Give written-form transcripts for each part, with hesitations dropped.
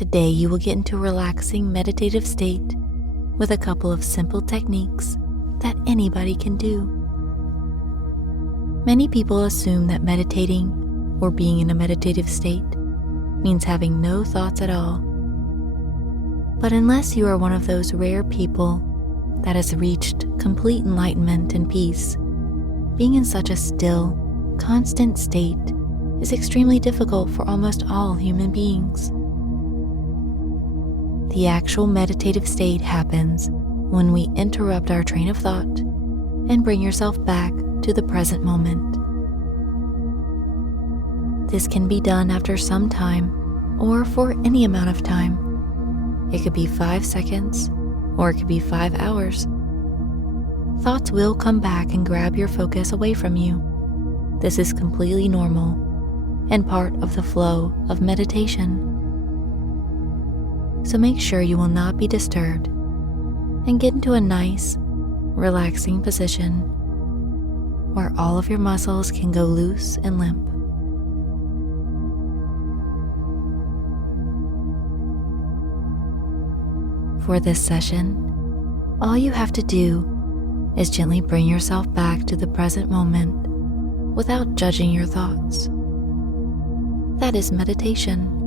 Today you will get into a relaxing meditative state with a couple of simple techniques that anybody can do. Many people assume that meditating or being in a meditative state means having no thoughts at all. But unless you are one of those rare people that has reached complete enlightenment and peace, being in such a still, constant state is extremely difficult for almost all human beings. The actual meditative state happens when we interrupt our train of thought and bring yourself back to the present moment. This can be done after some time or for any amount of time. It could be 5 seconds or it could be 5 hours. Thoughts will come back and grab your focus away from you. This is completely normal and part of the flow of meditation. So make sure you will not be disturbed and get into a nice, relaxing position where all of your muscles can go loose and limp. For this session, all you have to do is gently bring yourself back to the present moment without judging your thoughts. That is meditation.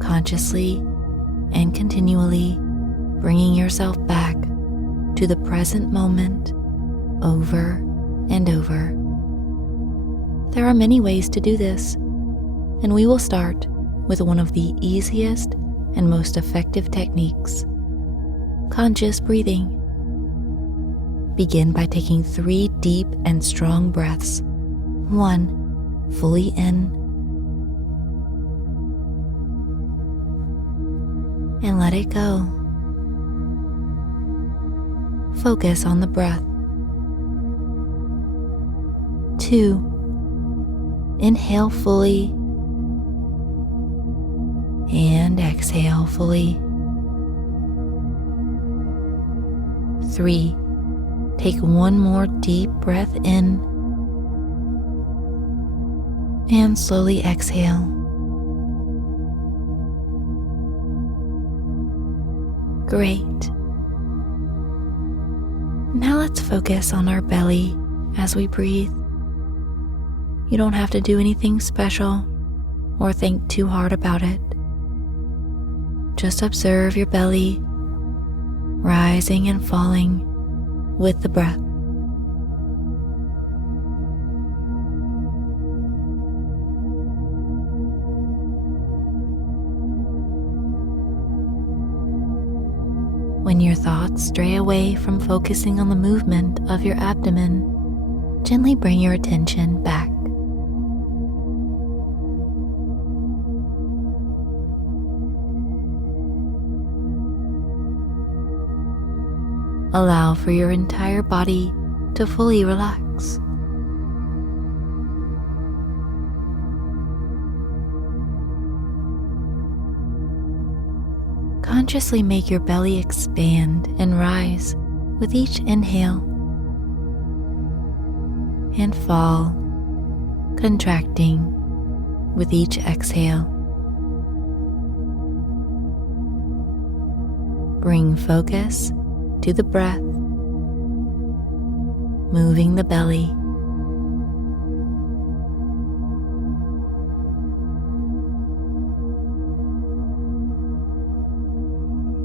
Consciously and continually bringing yourself back to the present moment over and over. There are many ways to do this, and we will start with one of the easiest and most effective techniques: conscious breathing. Begin by taking 3 deep and strong breaths. 1, fully in, and let it go. Focus on the breath. 2, inhale fully and exhale fully. 3, take one more deep breath in and slowly exhale. Great. Now let's focus on our belly as we breathe. You don't have to do anything special or think too hard about it. Just observe your belly rising and falling with the breath. When your thoughts stray away from focusing on the movement of your abdomen, gently bring your attention back. Allow for your entire body to fully relax. Consciously make your belly expand and rise with each inhale and fall, contracting with each exhale. Bring focus to the breath, moving the belly.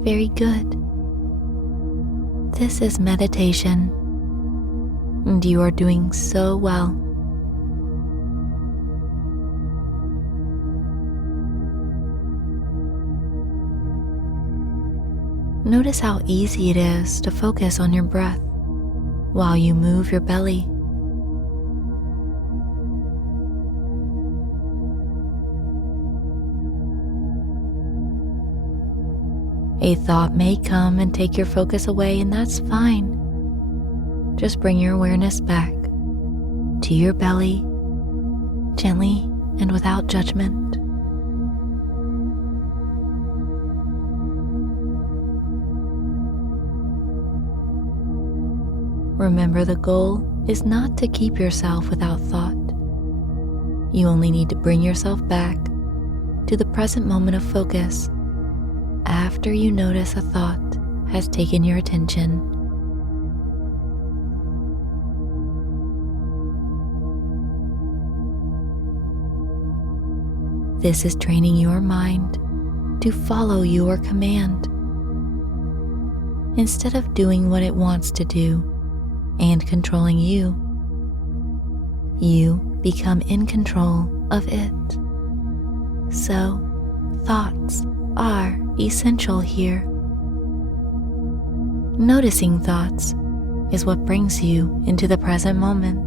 Very good. This is meditation, and you are doing so well. Notice how easy it is to focus on your breath while you move your belly. A thought may come and take your focus away, and that's fine. Just bring your awareness back to your belly, gently and without judgment. Remember, the goal is not to keep yourself without thought. You only need to bring yourself back to the present moment of focus after you notice a thought has taken your attention. This is training your mind to follow your command. Instead of doing what it wants to do and controlling you, you become in control of it. So, thoughts are essential here. Noticing thoughts is what brings you into the present moment.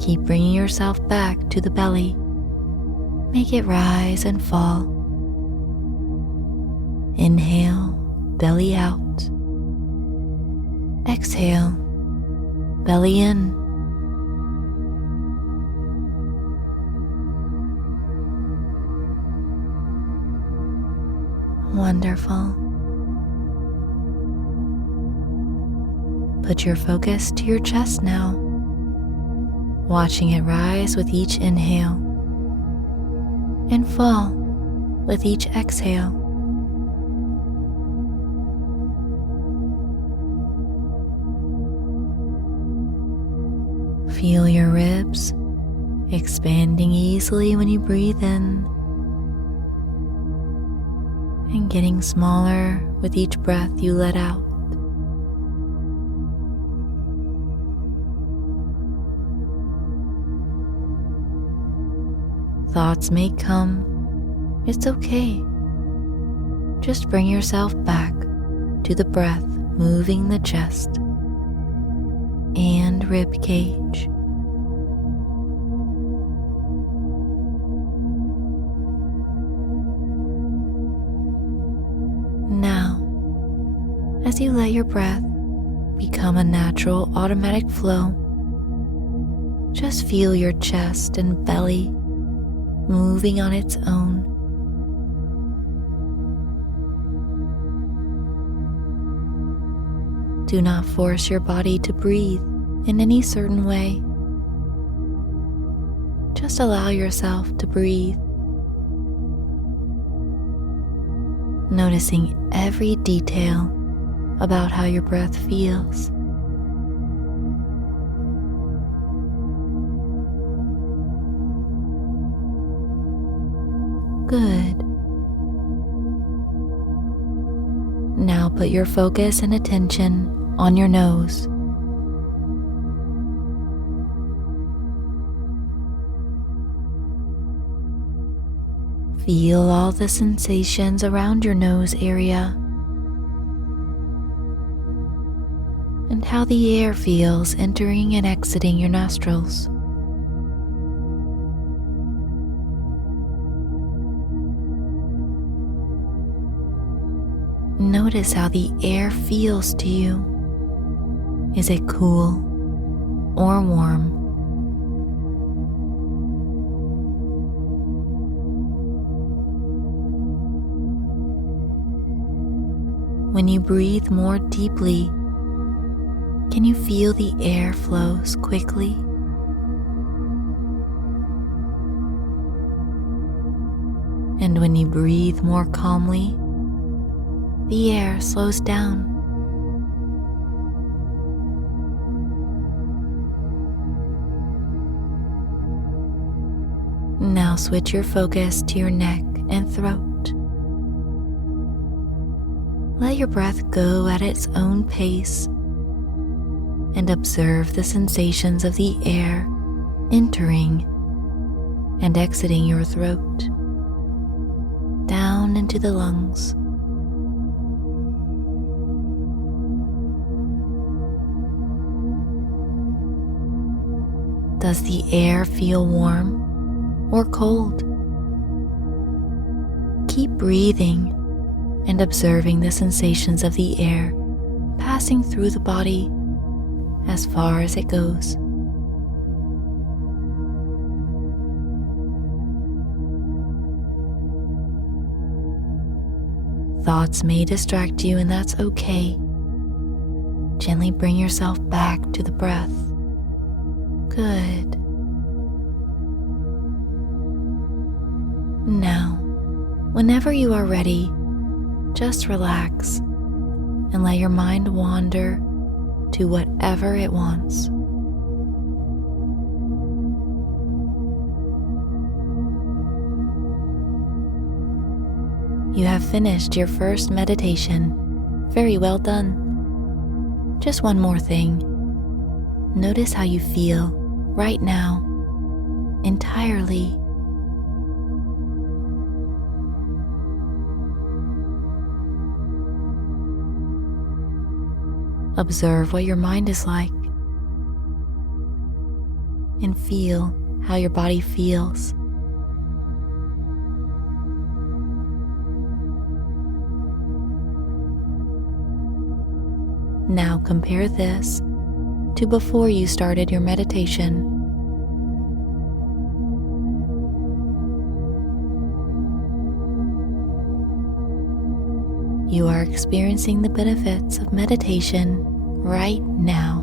Keep bringing yourself back to the belly. Make it rise and fall. Inhale, belly out. Exhale, belly in. Wonderful. Put your focus to your chest now, watching it rise with each inhale and fall with each exhale. Feel your ribs expanding easily when you breathe in and getting smaller with each breath you let out. Thoughts may come. It's okay. Just bring yourself back to the breath moving the chest and rib cage. Now, as you let your breath become a natural automatic flow, just feel your chest and belly moving on its own. Do not force your body to breathe in any certain way. Just allow yourself to breathe, noticing every detail about how your breath feels. Good. Now put your focus and attention on your nose. Feel all the sensations around your nose area and how the air feels entering and exiting your nostrils. Notice how the air feels to you. Is it cool or warm? When you breathe more deeply, can you feel the air flows quickly? And when you breathe more calmly, the air slows down. Now switch your focus to your neck and throat. Let your breath go at its own pace and observe the sensations of the air entering and exiting your throat, down into the lungs. Does the air feel warm or cold? Keep breathing and observing the sensations of the air passing through the body as far as it goes. Thoughts may distract you, and that's okay. Gently bring yourself back to the breath. Good. Now, whenever you are ready, just relax and let your mind wander to whatever it wants. You have finished your first meditation. Very well done. Just one more thing. Notice how you feel right now, entirely. Observe what your mind is like and feel how your body feels. Now compare this to before you started your meditation. You are experiencing the benefits of meditation right now.